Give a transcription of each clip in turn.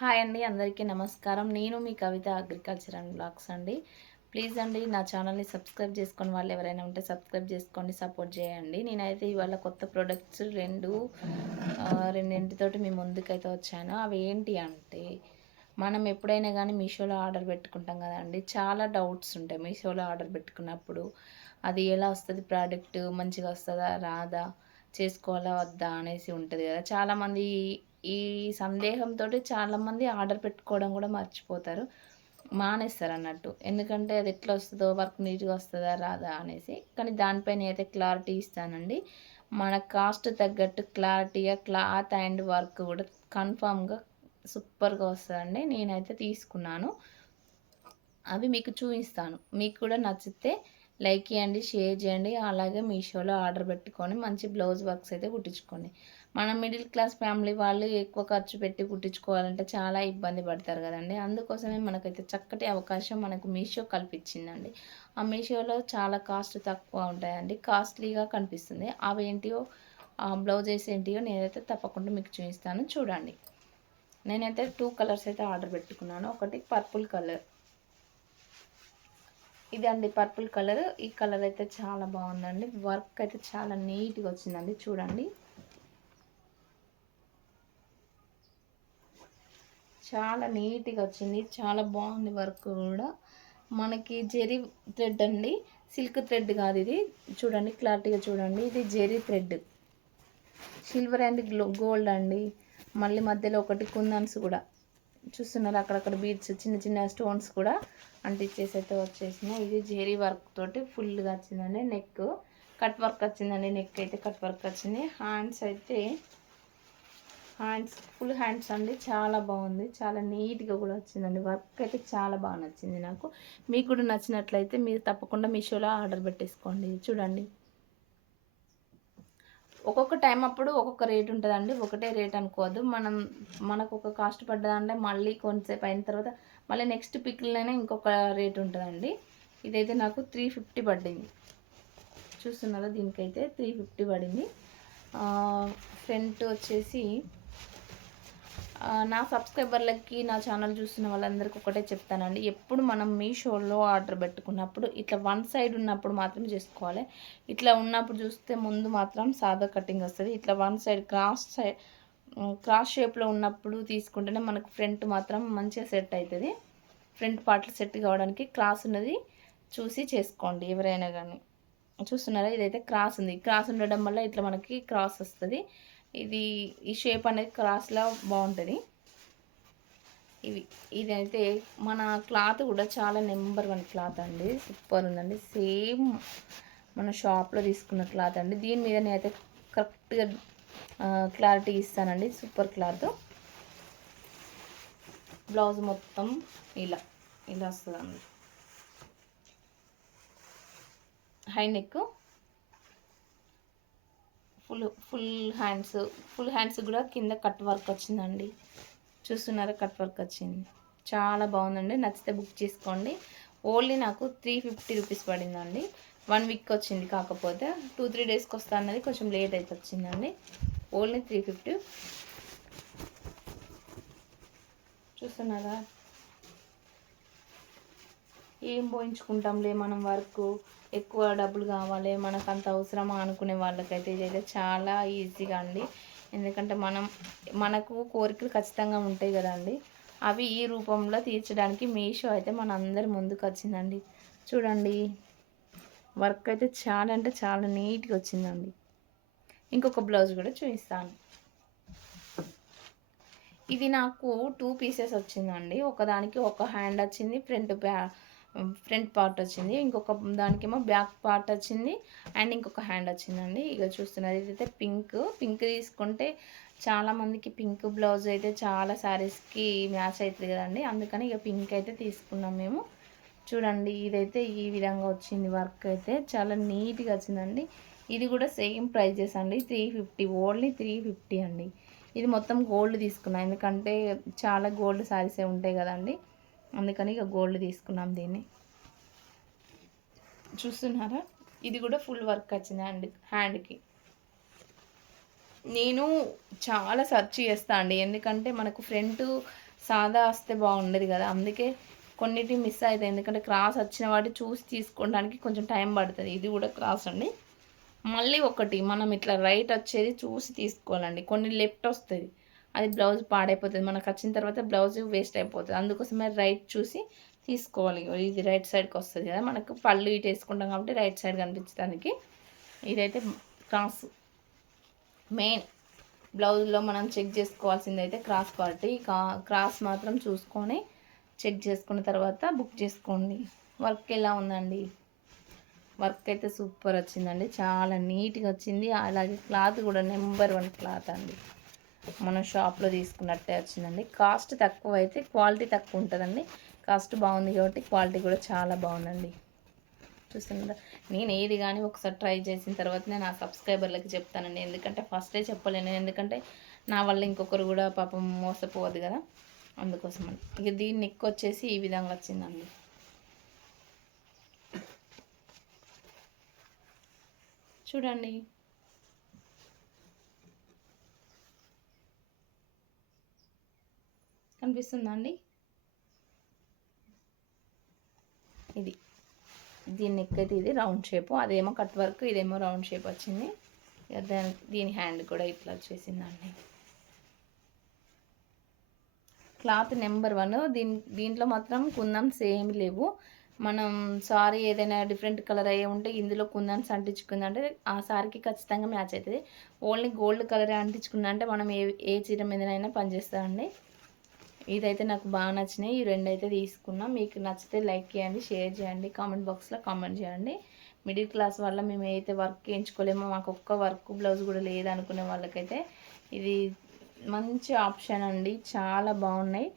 Hi అండి అందరికీ నమస్కారం. నేను మీ కవిత అగ్రికల్చర్ అండ్ బ్లాగ్స్ అండి. ప్లీజ్ అండి నా ఛానల్ని సబ్స్క్రైబ్ చేసుకొని వాళ్ళు ఎవరైనా ఉంటే సబ్స్క్రైబ్ చేసుకోండి సపోర్ట్ చేయండి. నేనైతే ఇవాళ కొత్త ప్రొడక్ట్స్ రెండు రెండింటితోటి మీ ముందుకైతే వచ్చాను. అవి ఏంటి అంటే మనం ఎప్పుడైనా కానీ మీషోలో ఆర్డర్ పెట్టుకుంటాం కదండి. చాలా డౌట్స్ ఉంటాయి మీషోలో ఆర్డర్ పెట్టుకున్నప్పుడు. అది ఎలా వస్తుంది ప్రోడక్ట్ మంచిగా వస్తుందా రాదా చేసుకోవాలా వద్దా అనేసి ఉంటుంది కదా. చాలామంది ఈ సందేహంతో చాలామంది ఆర్డర్ పెట్టుకోవడం కూడా మర్చిపోతారు. మానేస్తారు అన్నట్టు ఎందుకంటే అది ఎట్లా వస్తుందో వర్క్ నీట్గా వస్తుందా రాదా అనేసి. కానీ దానిపైన అయితే క్లారిటీ ఇస్తానండి మన కాస్ట్ తగ్గట్టు క్లారిటీగా క్లాత్ అండ్ వర్క్ కూడా కన్ఫామ్గా సూపర్గా వస్తుందండి. నేనైతే తీసుకున్నాను. అవి మీకు చూపిస్తాను. మీకు కూడా నచ్చితే లైక్ చేయండి షేర్ చేయండి. అలాగే మీషోలో ఆర్డర్ పెట్టుకొని మంచి బ్లౌజ్ వర్క్స్ అయితే కుట్టించుకోండి. మన మిడిల్ క్లాస్ ఫ్యామిలీ వాళ్ళు ఎక్కువ ఖర్చు పెట్టి కుట్టించుకోవాలంటే చాలా ఇబ్బంది పడతారు కదండి. అందుకోసమే మనకైతే చక్కటి అవకాశం మనకు మీషో కల్పించిందండి. ఆ మీషోలో చాలా కాస్ట్ తక్కువ ఉంటాయండి. కాస్ట్లీగా కనిపిస్తుంది. అవి ఏంటియో ఆ బ్లౌజెస్ ఏంటియో నేనైతే తప్పకుండా మీకు చూపిస్తాను. చూడండి. నేనైతే టూ కలర్స్ అయితే ఆర్డర్ పెట్టుకున్నాను. ఒకటి పర్పుల్ కలర్. ఇది అండి పర్పుల్ కలర్. ఈ కలర్ అయితే చాలా బాగుందండి. వర్క్ అయితే చాలా నీట్గా వచ్చిందండి. చూడండి. చాలా నీట్గా వచ్చింది. చాలా బాగుంది వర్క్ కూడా. మనకి జెరీ థ్రెడ్ అండి. సిల్క్ థ్రెడ్ కాదు ఇది. చూడండి క్లారిటీగా చూడండి. ఇది zari thread. Silver and glow gold అండి. మళ్ళీ మధ్యలో ఒకటి కుందన్స్ కూడా. చూస్తున్నారు అక్కడక్కడ బీడ్స్ చిన్న చిన్న స్టోన్స్ కూడా అంటించేసి అయితే వచ్చేసినాయి. ఇది జెరీ వర్క్ తోటి ఫుల్గా వచ్చిందండి నెక్ కట్ వర్క్ వచ్చిందండి నెక్ అయితే కట్ వర్క్ వచ్చింది. హ్యాండ్స్ అయితే హ్యాండ్స్ ఫుల్ హ్యాండ్స్ అండి. చాలా బాగుంది. చాలా నీట్గా కూడా వచ్చిందండి. వర్క్ అయితే చాలా బాగా నచ్చింది నాకు. మీకు కూడా నచ్చినట్లయితే మీరు తప్పకుండా మీషోలో ఆర్డర్ పెట్టేసుకోండి. చూడండి. ఒక్కొక్క టైం అప్పుడు ఒక్కొక్క రేట్ ఉంటుందండి. ఒకటే రేట్ అనుకోవద్దు. మనం మనకు ఒక కాస్ట్ పడ్డదంటే మళ్ళీ కొంతసేపు అయిన తర్వాత మళ్ళీ నెక్స్ట్ పిక్లోనే ఇంకొక రేట్ ఉంటుందండి. ఇదైతే నాకు త్రీ ఫిఫ్టీ పడింది. చూస్తున్నారా? దీనికైతే త్రీ ఫిఫ్టీ పడింది. ఫ్రంట్ వచ్చేసి నా సబ్స్క్రైబర్లకి నా ఛానల్ చూస్తున్న వాళ్ళందరికీ ఒకటే చెప్తానండి. ఎప్పుడు మనం మీషోలో ఆర్డర్ పెట్టుకున్నప్పుడు ఇట్లా వన్ సైడ్ ఉన్నప్పుడు మాత్రం చేసుకోవాలి. ఇట్లా ఉన్నప్పుడు చూస్తే ముందు మాత్రం సాదా కటింగ్ వస్తుంది. ఇట్లా one side cross side cross షేప్లో ఉన్నప్పుడు తీసుకుంటేనే మనకు ఫ్రంట్ మాత్రం మంచిగా సెట్ అవుతుంది ఫ్రంట్ పార్ట్లు సెట్ కావడానికి క్రాస్ ఉన్నది చూసి చేసుకోండి ఎవరైనా కానీ చూస్తున్నారా? ఇదైతే క్రాస్ ఉంది. క్రాస్ ఉండడం వల్ల ఇట్లా మనకి క్రాస్ వస్తుంది. ఇది ఈ షేప్ అనేది క్రాస్లా బాగుంటుంది. ఇవి ఇదైతే మన క్లాత్ కూడా చాలా నెంబర్ వన్ క్లాత్ అండి. సూపర్ ఉందండి. సేమ్ మన షాప్లో తీసుకున్న క్లాత్ అండి. దీని మీద నేనైతే కరెక్ట్గా క్లారిటీ ఇస్తానండి. సూపర్ క్లాత్ బ్లౌజ్ మొత్తం ఇలా ఇలా వస్తుందండి. High neck full full hands full hands కూడా కింద కట్ వర్క్ వచ్చిందండి. చూస్తున్నారా కట్ వర్క్ వచ్చింది? చాలా బాగుందండి. నచ్చితే బుక్ చేసుకోండి. ఓన్లీ నాకు త్రీ ఫిఫ్టీ రూపీస్ పడిందండి. వన్ వీక్ వచ్చింది కాకపోతే టూ త్రీ డేస్కి వస్తా అన్నది కొంచెం లేట్ అయితే వచ్చిందండి. Only three fifty. చూస్తున్నారా? ఏం పోయించుకుంటాంలే మనం వర్క్? ఎక్కువ డబ్బులు కావాలి మనకు అంత అవసరమా అనుకునే వాళ్ళకైతే ఇదైతే చాలా ఈజీగా అండి. ఎందుకంటే మనం మనకు కోరికలు ఖచ్చితంగా ఉంటాయి కదండి. అవి ఈ రూపంలో తీర్చడానికి మీషో అయితే మన అందరి ముందుకు వచ్చిందండి. చూడండి వర్క్ అయితే చాలా అంటే చాలా నీట్గా వచ్చిందండి. ఇంకొక బ్లౌజ్ కూడా చూపిస్తాను. ఇది నాకు టూ పీసెస్ వచ్చిందండి. ఒకదానికి ఒక హ్యాండ్ వచ్చింది ఫ్రంట్ బ్యా ఫ్రంట్ పార్ట్ వచ్చింది ఇంకొక దానికేమో బ్యాక్ పార్ట్ వచ్చింది అండ్ ఇంకొక హ్యాండ్ వచ్చిందండి. ఇక చూస్తున్నారు ఇదైతే పింక్. పింక్ తీసుకుంటే చాలామందికి పింక్ బ్లౌజ్ అయితే చాలా శారీస్కి మ్యాచ్ అవుతుంది కదండి. అందుకని ఇక పింక్ అయితే తీసుకున్నాం మేము. చూడండి ఇదైతే ఈ విధంగా వచ్చింది వర్క్ అయితే. చాలా నీట్గా వచ్చిందండి. ఇది కూడా సేమ్ ప్రైజెస్ అండి. Three fifty only three fifty అండి. ఇది మొత్తం గోల్డ్ తీసుకున్నాం ఎందుకంటే చాలా గోల్డ్ శారీసే ఉంటాయి కదండి. అందుకని ఇక గోల్డ్ తీసుకున్నాం దీన్ని. చూస్తున్నారా? ఇది కూడా ఫుల్ వర్క్ వచ్చింది హ్యాండ్ హ్యాండ్కి నేను చాలా సెర్చ్ చేస్తా అండి. ఎందుకంటే మనకు ఫ్రంట్ సాదా వస్తే బాగుండేది కదా. అందుకే కొన్నిటి మిస్ అవుతాయి ఎందుకంటే క్రాస్ వచ్చిన వాటి చూసి తీసుకోవడానికి కొంచెం టైం పడుతుంది. ఇది కూడా క్రాస్ అండి. మళ్ళీ ఒకటి మనం ఇట్లా రైట్ వచ్చేది చూసి తీసుకోవాలండి. కొన్ని లెఫ్ట్ వస్తుంది అది బ్లౌజ్ పాడైపోతుంది. మనకు వచ్చిన తర్వాత బ్లౌజ్ వేస్ట్ అయిపోతుంది. అందుకోసమే రైట్ చూసి తీసుకోవాలి. ఇది రైట్ సైడ్కి వస్తుంది కదా మనకు పళ్ళు ఇటు వేసుకుంటాం కాబట్టి రైట్ సైడ్ కనిపించడానికి. ఇదైతే క్రాస్ మెయిన్ బ్లౌజ్లో మనం చెక్ చేసుకోవాల్సింది అయితే క్రాస్ క్వాలిటీ. క్రాస్ మాత్రం చూసుకొని చెక్ చేసుకున్న తర్వాత బుక్ చేసుకోండి. వర్క్ ఎలా ఉందండి? వర్క్ అయితే సూపర్ వచ్చిందండి. చాలా నీట్గా వచ్చింది. అలాగే క్లాత్ కూడా నెంబర్ వన్ క్లాత్ అండి. మనం షాప్లో తీసుకున్నట్టే వచ్చిందండి. కాస్ట్ తక్కువ అయితే క్వాలిటీ తక్కువ ఉంటుందండి కాస్ట్ బాగుంది కాబట్టి క్వాలిటీ కూడా చాలా బాగుందండి. చూస్తున్నారా నేను ఏది కానీ ఒకసారి ట్రై చేసిన తర్వాత నేను ఆ సబ్స్క్రైబర్లకి చెప్తానండి. ఎందుకంటే ఫస్టే చెప్పలేను. ఎందుకంటే నా వల్ల ఇంకొకరు కూడా పాపం మోసపోవద్దు కదా. అందుకోసం ఇక దీన్ని నెక్ వచ్చేసి ఈ విధంగా వచ్చిందండి. చూడండి. కనిపిస్తుందా అండి ఇది. దీని నెక్ అయితే ఇది? Round shape. అదేమో కట్ వర్క్ ఇదేమో రౌండ్ షేప్ వచ్చింది. దాని దీని హ్యాండ్ కూడా ఇట్లా వచ్చేసిందండి. Cloth number one. దీని దీంట్లో మాత్రం కుందన్స్ ఏమి లేవు. మనం సారీ ఏదైనా డిఫరెంట్ కలర్ అయ్యి ఉంటే ఇందులో కుందన్స్ అంటించుకుందంటే ఆ సారీకి ఖచ్చితంగా మ్యాచ్ అవుతుంది. ఓన్లీ గోల్డ్ కలరే అంటించుకుందంటే మనం ఏ ఏ చీర మీదనైనా పనిచేస్తామండి ఇదైతే నాకు బాగా నచ్చినాయి. ఈ రెండు అయితే తీసుకున్నా. మీకు నచ్చితే లైక్ చేయండి షేర్ చేయండి కామెంట్ బాక్స్లో కామెంట్ చేయండి. మిడిల్ క్లాస్ వల్ల మేము అయితే వర్క్ చేయించుకోలేమో మాకు ఒక్క వర్క్ బ్లౌజ్ కూడా లేదనుకునే వాళ్ళకైతే ఇది మంచి ఆప్షన్ అండి. చాలా బాగున్నాయి.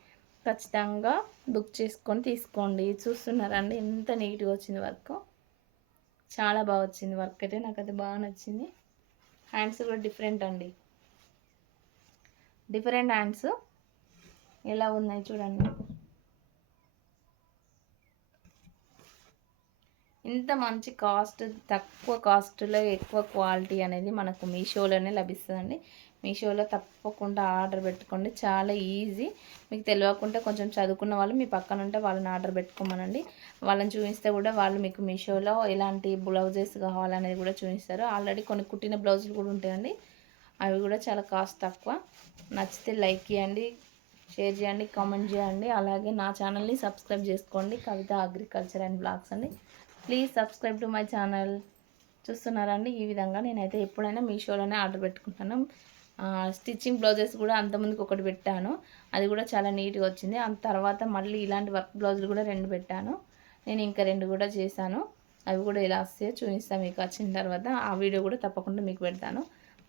ఖచ్చితంగా బుక్ చేసుకొని తీసుకోండి. చూస్తున్నారండి ఎంత నీట్గా వచ్చింది వర్క్. చాలా బాగా వచ్చింది వర్క్ అయితే. నాకు అయితే బాగా నచ్చింది. హ్యాండ్స్ కూడా డిఫరెంట్ అండి. Different hands. ఎలా ఉన్నాయి చూడండి. ఇంత మంచి కాస్ట్ తక్కువ కాస్ట్లో ఎక్కువ క్వాలిటీ అనేది మనకు మీషోలోనే లభిస్తుందండి. మీషోలో తప్పకుండా ఆర్డర్ పెట్టుకోండి. చాలా ఈజీ. మీకు తెలియకుండా కొంచెం చదువుకున్న వాళ్ళు మీ పక్కన ఉంటే వాళ్ళని ఆర్డర్ పెట్టుకోమనండి. వాళ్ళని చూపిస్తే కూడా వాళ్ళు మీకు మీషోలో ఎలాంటి బ్లౌజెస్ కావాలనేది కూడా చూపిస్తారు. ఆల్రెడీ కొన్ని కుట్టిన బ్లౌజులు కూడా ఉంటాయండి. అవి కూడా చాలా కాస్ట్ తక్కువ. నచ్చితే లైక్ చేయండి. షేర్ చేయండి కామెంట్ చేయండి. అలాగే నా ఛానల్ని సబ్స్క్రైబ్ చేసుకోండి. కవిత అగ్రికల్చర్ అండ్ బ్లాగ్స్ అండి. Please subscribe to my channel. చూస్తున్నారండి ఈ విధంగా నేనైతే ఎప్పుడైనా మీషోలోనే ఆర్డర్ పెట్టుకుంటాను స్టిచ్చింగ్ బ్లౌజెస్ కూడా అంతమందికి ఒకటి పెట్టాను. అది కూడా చాలా నీట్గా వచ్చింది. అంత తర్వాత మళ్ళీ ఇలాంటి వర్క్ బ్లౌజులు కూడా రెండు పెట్టాను. నేను ఇంకా రెండు కూడా చేశాను. అవి కూడా ఎలా వస్తాయో చూపిస్తాను మీకు వచ్చిన తర్వాత. ఆ వీడియో కూడా తప్పకుండా మీకు పెడతాను.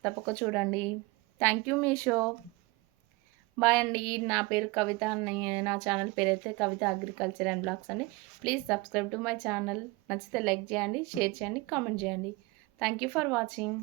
తప్పక చూడండి. Thank you Meesho. బాయ్ అండి. నా పేరు కవిత నా ఛానల్ పేరు అయితే కవిత అగ్రికల్చర్ అండ్ బ్లాగ్స్ అండి. Please subscribe to my channel. నచ్చితే లైక్ చేయండి షేర్ చేయండి కామెంట్ చేయండి. Thank you for watching.